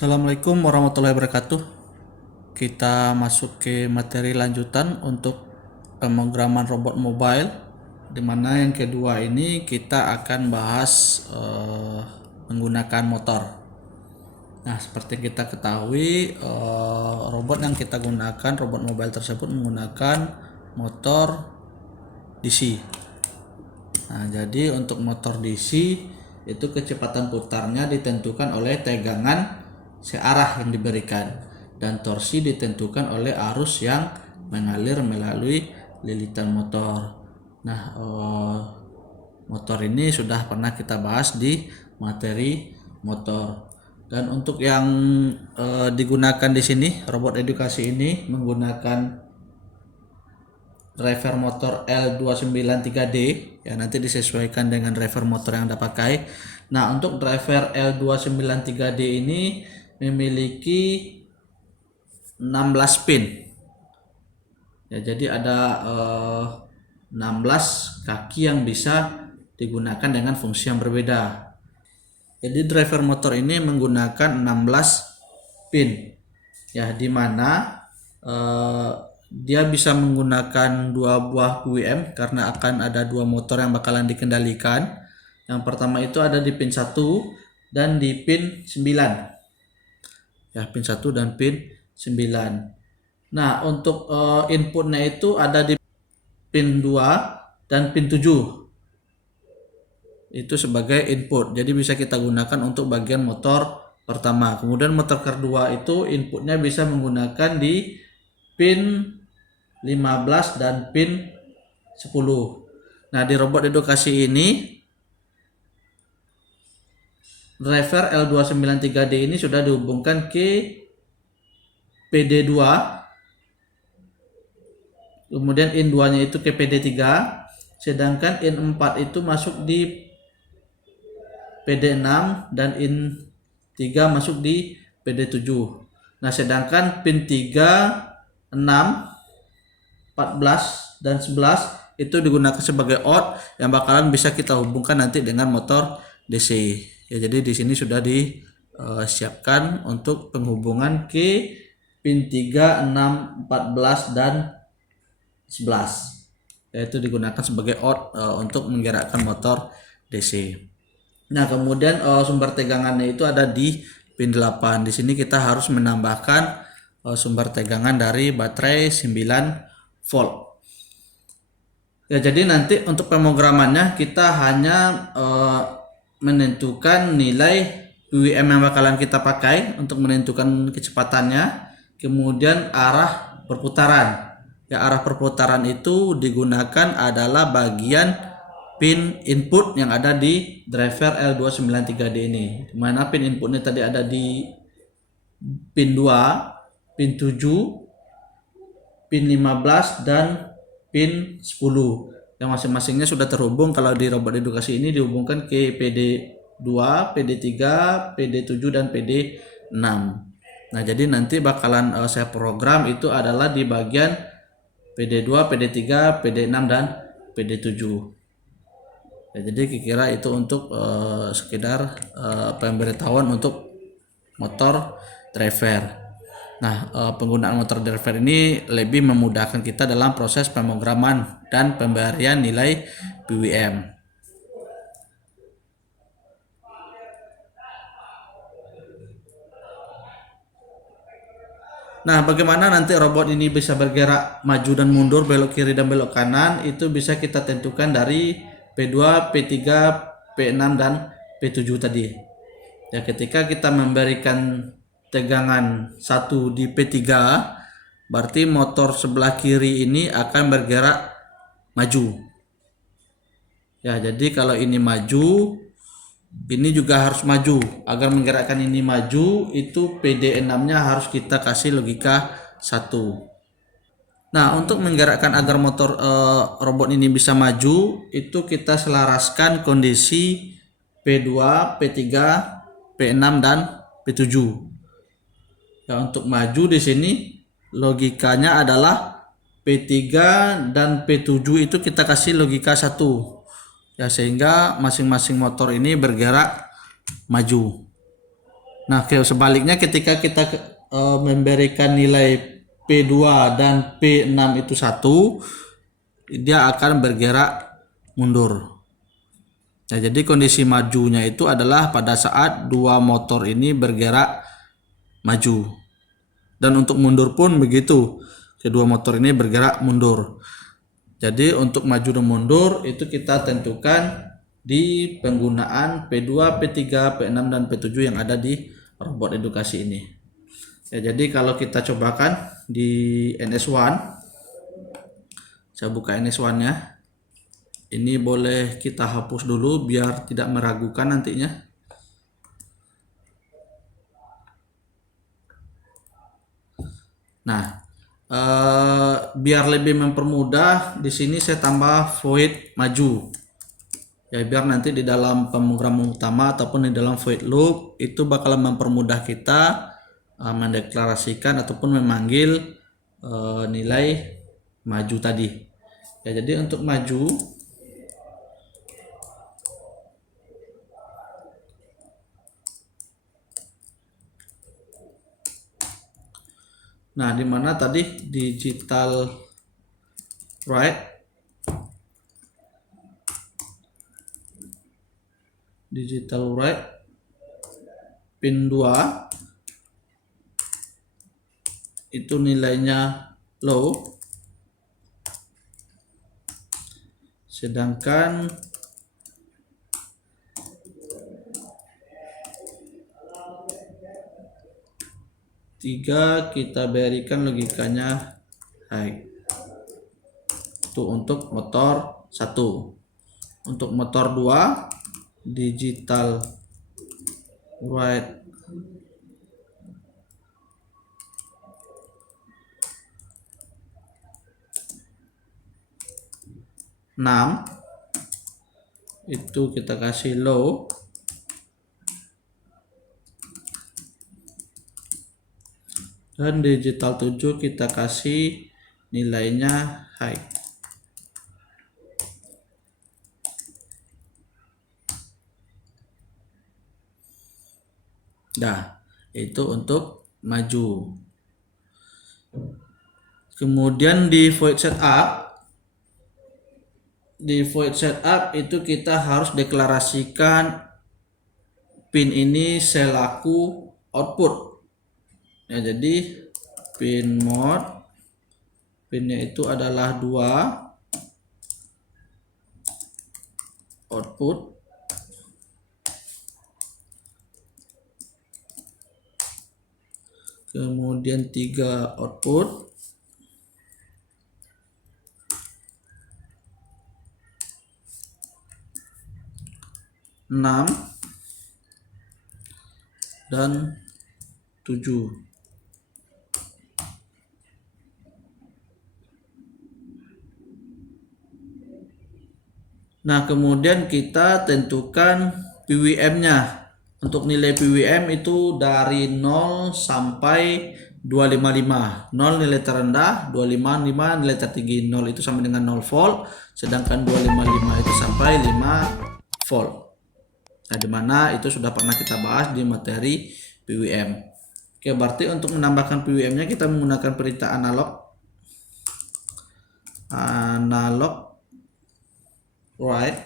Assalamualaikum warahmatullahi wabarakatuh. Kita masuk ke materi lanjutan untuk pemrograman robot mobile, di mana yang kedua ini kita akan bahas menggunakan motor. Nah, seperti kita ketahui, robot yang kita gunakan, robot mobile tersebut menggunakan motor DC. Nah, jadi untuk motor DC itu kecepatan putarnya ditentukan oleh tegangan searah yang diberikan, dan torsi ditentukan oleh arus yang mengalir melalui lilitan motor. Nah, motor ini sudah pernah kita bahas di materi motor. Dan untuk yang digunakan di sini, robot edukasi ini menggunakan driver motor L293D, ya, nanti disesuaikan dengan driver motor yang Anda pakai. Nah, untuk driver L293D ini memiliki 16 pin. Ya, jadi ada 16 kaki yang bisa digunakan dengan fungsi yang berbeda. Jadi driver motor ini menggunakan 16 pin. Ya, di mana dia bisa menggunakan dua buah PWM karena akan ada dua motor yang bakalan dikendalikan. Yang pertama itu ada di pin 1 dan di pin 9. Ya, pin 1 dan pin 9. Nah, untuk inputnya itu ada di pin 2 dan pin 7. Itu sebagai input. Jadi bisa kita gunakan untuk bagian motor pertama. Kemudian motor kedua itu inputnya bisa menggunakan di pin 15 dan pin 10. Nah, di robot edukasi ini driver L293D ini sudah dihubungkan ke PD2, kemudian IN2-nya itu ke PD3, sedangkan IN4 itu masuk di PD6 dan IN3 masuk di PD7. Nah, sedangkan pin 3, 6, 14 dan 11 itu digunakan sebagai out yang bakalan bisa kita hubungkan nanti dengan motor DC. Ya, jadi di sini sudah disiapkan untuk penghubungan ke pin 3, 6, 14 dan 11. Yaitu digunakan sebagai out untuk menggerakkan motor DC. Nah, kemudian sumber tegangannya itu ada di pin 8. Di sini kita harus menambahkan sumber tegangan dari baterai 9 volt. Ya, jadi nanti untuk pemrogramannya kita hanya menentukan nilai PWM yang bakalan kita pakai untuk menentukan kecepatannya, kemudian arah perputaran. Ya, arah perputaran itu digunakan adalah bagian pin input yang ada di driver L293D ini. Dimana pin inputnya tadi ada di pin 2, pin 7, pin 15 dan pin 10. Yang masing-masingnya sudah terhubung. Kalau di robot edukasi ini dihubungkan ke PD2, PD3, PD7 dan PD6. Nah, jadi nanti bakalan saya program itu adalah di bagian PD2, PD3, PD6 dan PD7. Ya, jadi kira-kira itu untuk sekedar pemberitahuan untuk motor driver. Nah, penggunaan motor driver ini lebih memudahkan kita dalam proses pemrograman dan pemberian nilai PWM. Nah, bagaimana nanti robot ini bisa bergerak maju dan mundur, belok kiri dan belok kanan, itu bisa kita tentukan dari P2, P3, P6 dan P7 tadi. Ya, ketika kita memberikan tegangan 1 di P3, berarti motor sebelah kiri ini akan bergerak maju. Ya, jadi kalau ini maju, ini juga harus maju. Agar menggerakkan ini maju, itu PD6-nya harus kita kasih logika 1. Nah, untuk menggerakkan agar motor robot ini bisa maju, itu kita selaraskan kondisi P2, P3, P6 dan P7. Ya, untuk maju di sini logikanya adalah P3 dan P7 itu kita kasih logika 1. Ya, sehingga masing-masing motor ini bergerak maju. Nah, sebaliknya ketika kita memberikan nilai P2 dan P6 itu 1, dia akan bergerak mundur. Nah, jadi kondisi majunya itu adalah pada saat dua motor ini bergerak maju. Dan untuk mundur pun begitu. Kedua motor ini bergerak mundur. Jadi untuk maju dan mundur itu kita tentukan di penggunaan P2, P3, P6, dan P7 yang ada di robot edukasi ini. Ya, jadi kalau kita cobakan di NS1, saya buka NS1-nya. Ini boleh kita hapus dulu biar tidak meragukan nantinya. Nah, biar lebih mempermudah, di sini saya tambah void maju. Ya, biar nanti di dalam pemrograman utama ataupun di dalam void loop itu bakalan mempermudah kita mendeklarasikan ataupun memanggil nilai maju tadi. Ya, jadi untuk maju, nah, di mana tadi digital write, pin 2 itu nilainya low, sedangkan tiga kita berikan logikanya high. Itu untuk motor 1. Untuk motor 2 digital write enam, itu kita kasih low, dan digital 7 kita kasih nilainya high. Nah, itu untuk maju. Kemudian di void setup itu kita harus deklarasikan pin ini selaku output. Ya, jadi pin mode, pinnya itu adalah 2, output, kemudian 3 output, enam, dan 7. Nah, kemudian kita tentukan PWM-nya. Untuk nilai PWM itu dari 0 sampai 255. 0 nilai terendah, 255 nilai tertinggi. 0 itu sama dengan 0 volt, sedangkan 255 itu sampai 5 volt. Nah, dimana itu sudah pernah kita bahas di materi PWM. Oke, berarti untuk menambahkan PWM-nya kita menggunakan perintah analog write,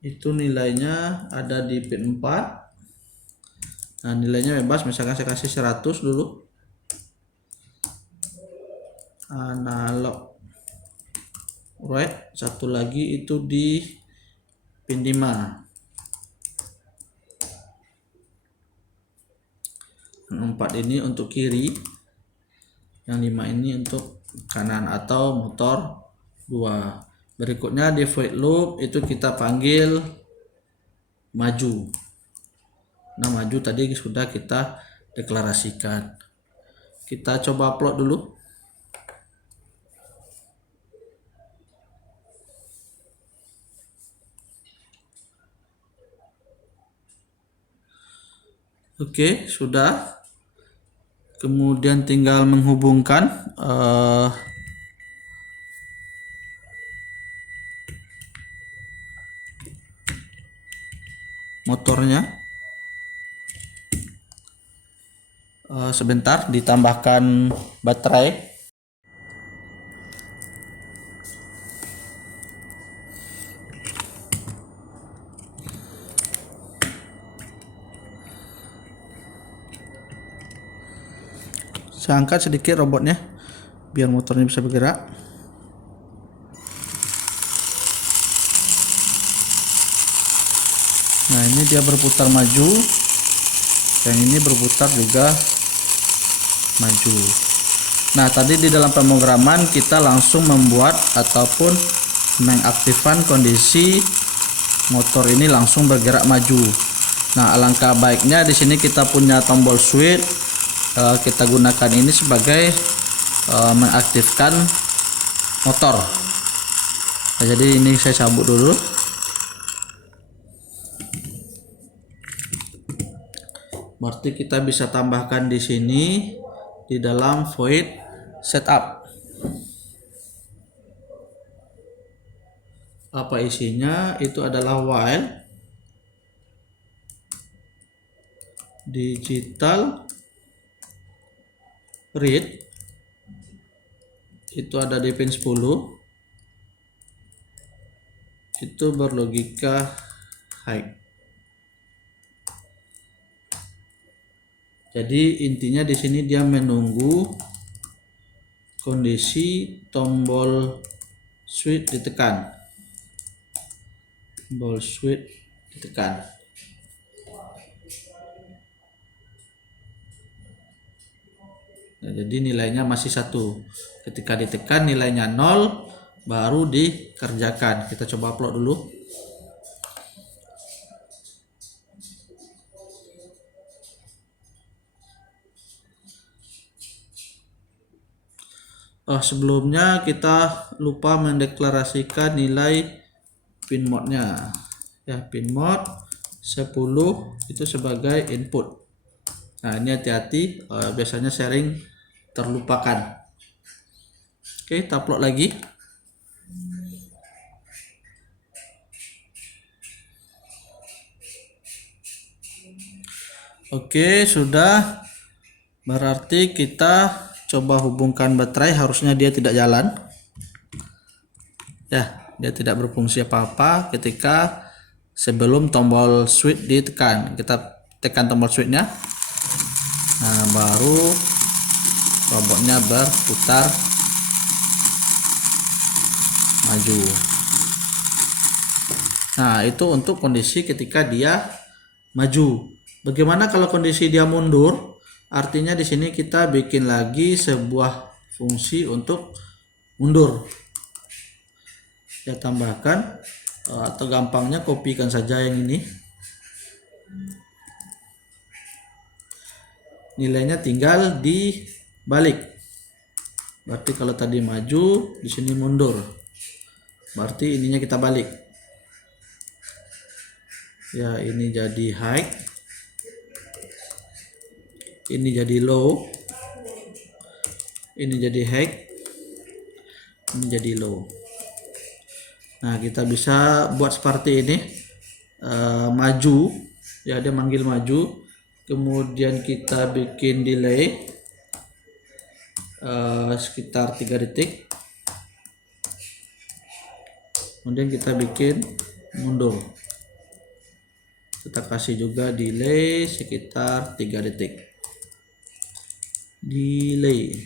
itu nilainya ada di pin 4. Nah, nilainya bebas, misalkan saya kasih 100 dulu. Analog write, satu lagi itu di pin 5. 4 ini untuk kiri, yang 5 ini untuk kanan atau motor 2. Berikutnya di void loop itu kita panggil maju. Nah, maju tadi sudah kita deklarasikan. Kita coba plot dulu. Oke, sudah. Kemudian tinggal menghubungkan motornya. Sebentar, ditambahkan baterai. Saya angkat sedikit robotnya biar motornya bisa bergerak. Nah, ini dia berputar maju, yang ini berputar juga maju. Nah, tadi di dalam pemrograman kita langsung membuat ataupun mengaktifkan kondisi motor ini langsung bergerak maju. Nah, alangkah baiknya di sini kita punya tombol switch, kita gunakan ini sebagai mengaktifkan motor. Nah, jadi ini saya cabut dulu. Berarti kita bisa tambahkan di sini di dalam void setup. Apa isinya? Itu adalah while digital read, itu ada di pin 10, itu berlogika high. Jadi intinya di sini dia menunggu kondisi tombol switch ditekan. Tombol switch ditekan. Nah, jadi nilainya masih 1. Ketika ditekan nilainya 0 baru dikerjakan. Kita coba upload dulu. Sebelumnya kita lupa mendeklarasikan nilai pin mode-nya. Ya, pin mode 10 itu sebagai input. Nah, ini hati-hati, biasanya sharing terlupakan. Oke, kita upload lagi. Oke, sudah. Berarti kita coba hubungkan baterai, harusnya dia tidak jalan. Ya, dia tidak berfungsi apa-apa ketika sebelum tombol switch ditekan. Kita tekan tombol switchnya. Nah, baru robotnya berputar maju. Nah, itu untuk kondisi ketika dia maju. Bagaimana kalau kondisi dia mundur? Artinya di sini kita bikin lagi sebuah fungsi untuk mundur. Saya tambahkan, atau gampangnya kopikan saja yang ini. Nilainya tinggal dibalik. Berarti kalau tadi maju, di sini mundur. Berarti ininya kita balik. Ya, ini jadi high. Ini jadi low, ini jadi high, ini jadi low. Nah, kita bisa buat seperti ini, maju, ya dia manggil maju, kemudian kita bikin delay sekitar 3 detik, kemudian kita bikin mundur, kita kasih juga delay sekitar 3 detik. Delay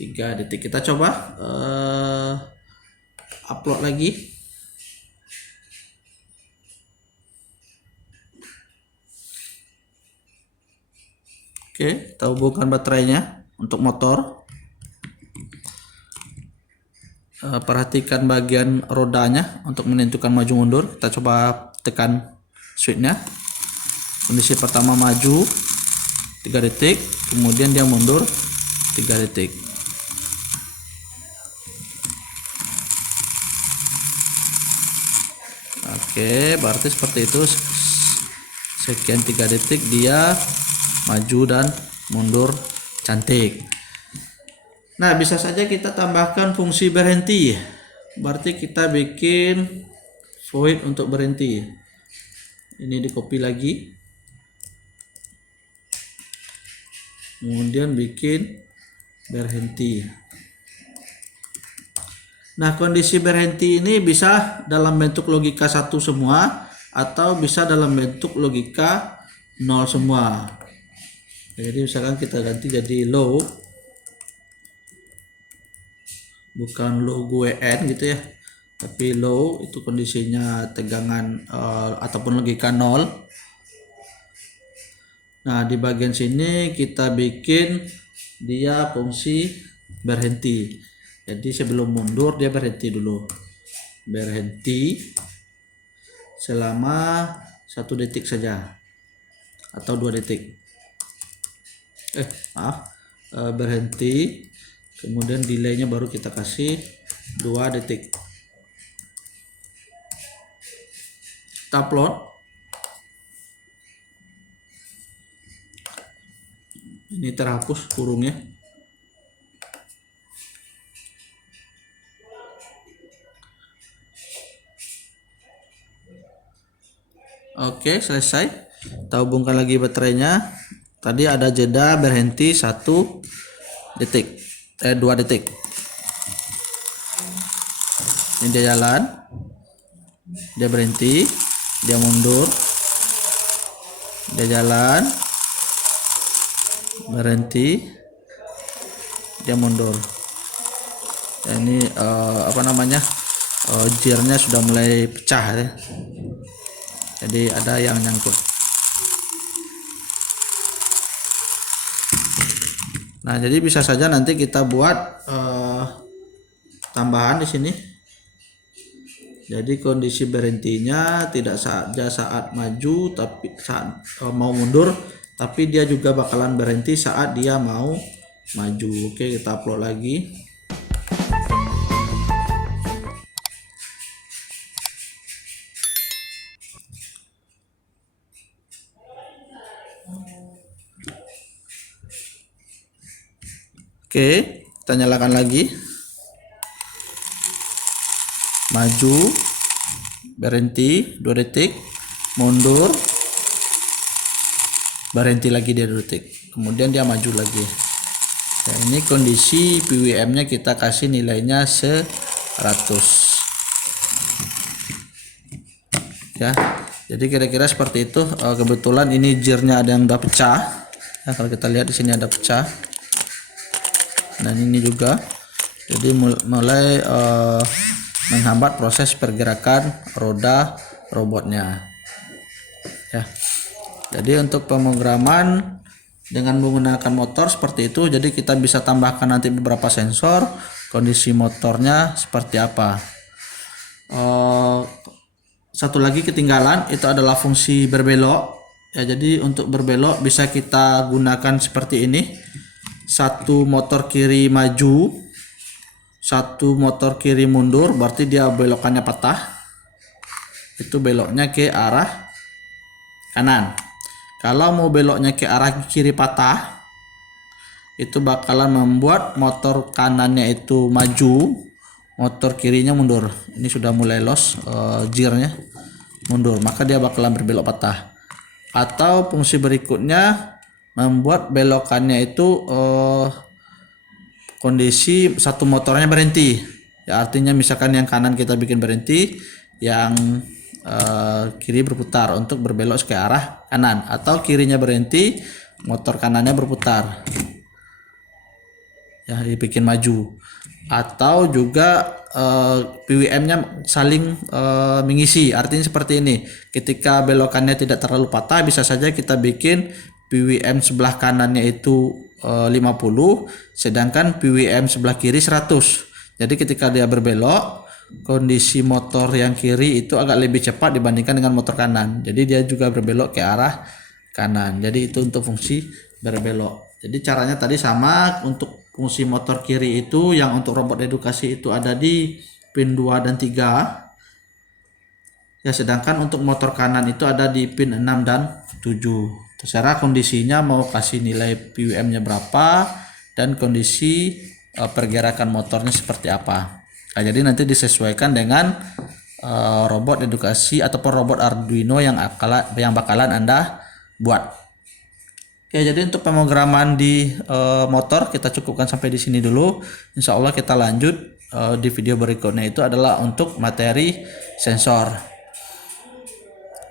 3 detik. Kita coba upload lagi. Oke, kita hubungkan baterainya untuk motor. Perhatikan bagian rodanya untuk menentukan maju mundur. Kita coba tekan switchnya. Kondisi pertama maju 3 detik, kemudian dia mundur 3 detik. Oke, berarti seperti itu. Sekian 3 detik dia maju dan mundur cantik. Nah, bisa saja kita tambahkan fungsi berhenti. berarti kita bikin void untuk berhenti. Ini di copy lagi, kemudian bikin berhenti. Nah, kondisi berhenti ini bisa dalam bentuk logika 1 semua atau bisa dalam bentuk logika 0 semua. Jadi misalkan kita ganti jadi low, bukan low gue n gitu ya, tapi low itu kondisinya tegangan ataupun logika 0. Nah, di bagian sini kita bikin dia fungsi berhenti. Jadi sebelum mundur dia berhenti dulu, berhenti selama 1 detik saja atau 2 detik. Berhenti, kemudian delaynya baru kita kasih 2 detik. Kita upload. Ini terhapus kurungnya. Oke, selesai. Kita hubungkan lagi baterainya. Tadi ada jeda berhenti 1 detik, 2 detik. Ini dia jalan, dia berhenti, dia mundur, dia jalan, berhenti, dia mundur. Ini gearnya sudah mulai pecah ya. Jadi ada yang nyangkut. Nah, jadi bisa saja nanti kita buat tambahan di sini. Jadi kondisi berhentinya tidak saja saat maju, tapi saat mau mundur, tapi dia juga bakalan berhenti saat dia mau maju. Oke, kita upload lagi. Oke, kita nyalakan lagi. Maju, berhenti 2 detik, mundur, berhenti lagi dia 2 detik, kemudian dia maju lagi. Nah, ini kondisi PWM nya kita kasih nilainya 100 ya. Jadi kira-kira seperti itu. Kebetulan ini gearnya ada yang udah pecah ya, kalau kita lihat di sini ada pecah, dan ini juga, jadi mulai menghambat proses pergerakan roda robotnya ya. Jadi untuk pemrograman dengan menggunakan motor seperti itu, jadi kita bisa tambahkan nanti beberapa sensor, kondisi motornya seperti apa. Satu lagi ketinggalan, itu adalah fungsi berbelok ya. Jadi untuk berbelok bisa kita gunakan seperti ini. 1 motor kiri maju, 1 motor kiri mundur, berarti dia belokannya patah. Itu beloknya ke arah kanan. Kalau mau beloknya ke arah kiri patah, itu bakalan membuat motor kanannya itu maju, motor kirinya mundur. Ini sudah mulai loss gearnya, mundur, maka dia bakalan berbelok patah. Atau fungsi berikutnya membuat belokannya itu kondisi 1 motornya berhenti ya, artinya misalkan yang kanan kita bikin berhenti, yang kiri berputar untuk berbelok ke arah kanan, atau kirinya berhenti, motor kanannya berputar ya, dibikin maju. Atau juga PWM-nya saling mengisi, artinya seperti ini. Ketika belokannya tidak terlalu patah, bisa saja kita bikin PWM sebelah kanannya itu 50, sedangkan PWM sebelah kiri 100. Jadi ketika dia berbelok, kondisi motor yang kiri itu agak lebih cepat dibandingkan dengan motor kanan. Jadi dia juga berbelok ke arah kanan. Jadi itu untuk fungsi berbelok. Jadi caranya tadi sama. Untuk fungsi motor kiri itu, yang untuk robot edukasi itu ada di pin 2 dan 3. Ya, sedangkan untuk motor kanan itu ada di pin 6 dan 7. Terserah kondisinya mau kasih nilai PWM-nya berapa dan kondisi pergerakan motornya seperti apa. Nah, jadi nanti disesuaikan dengan robot edukasi ataupun robot Arduino yang bakalan Anda buat. Ya, jadi untuk pemrograman di motor kita cukupkan sampai di sini dulu. Insya Allah kita lanjut di video berikutnya, itu adalah untuk materi sensor.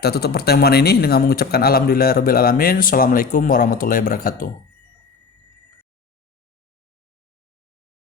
Kita tutup pertemuan ini dengan mengucapkan alhamdulillahirabbil alamin. Assalamualaikum warahmatullahi wabarakatuh.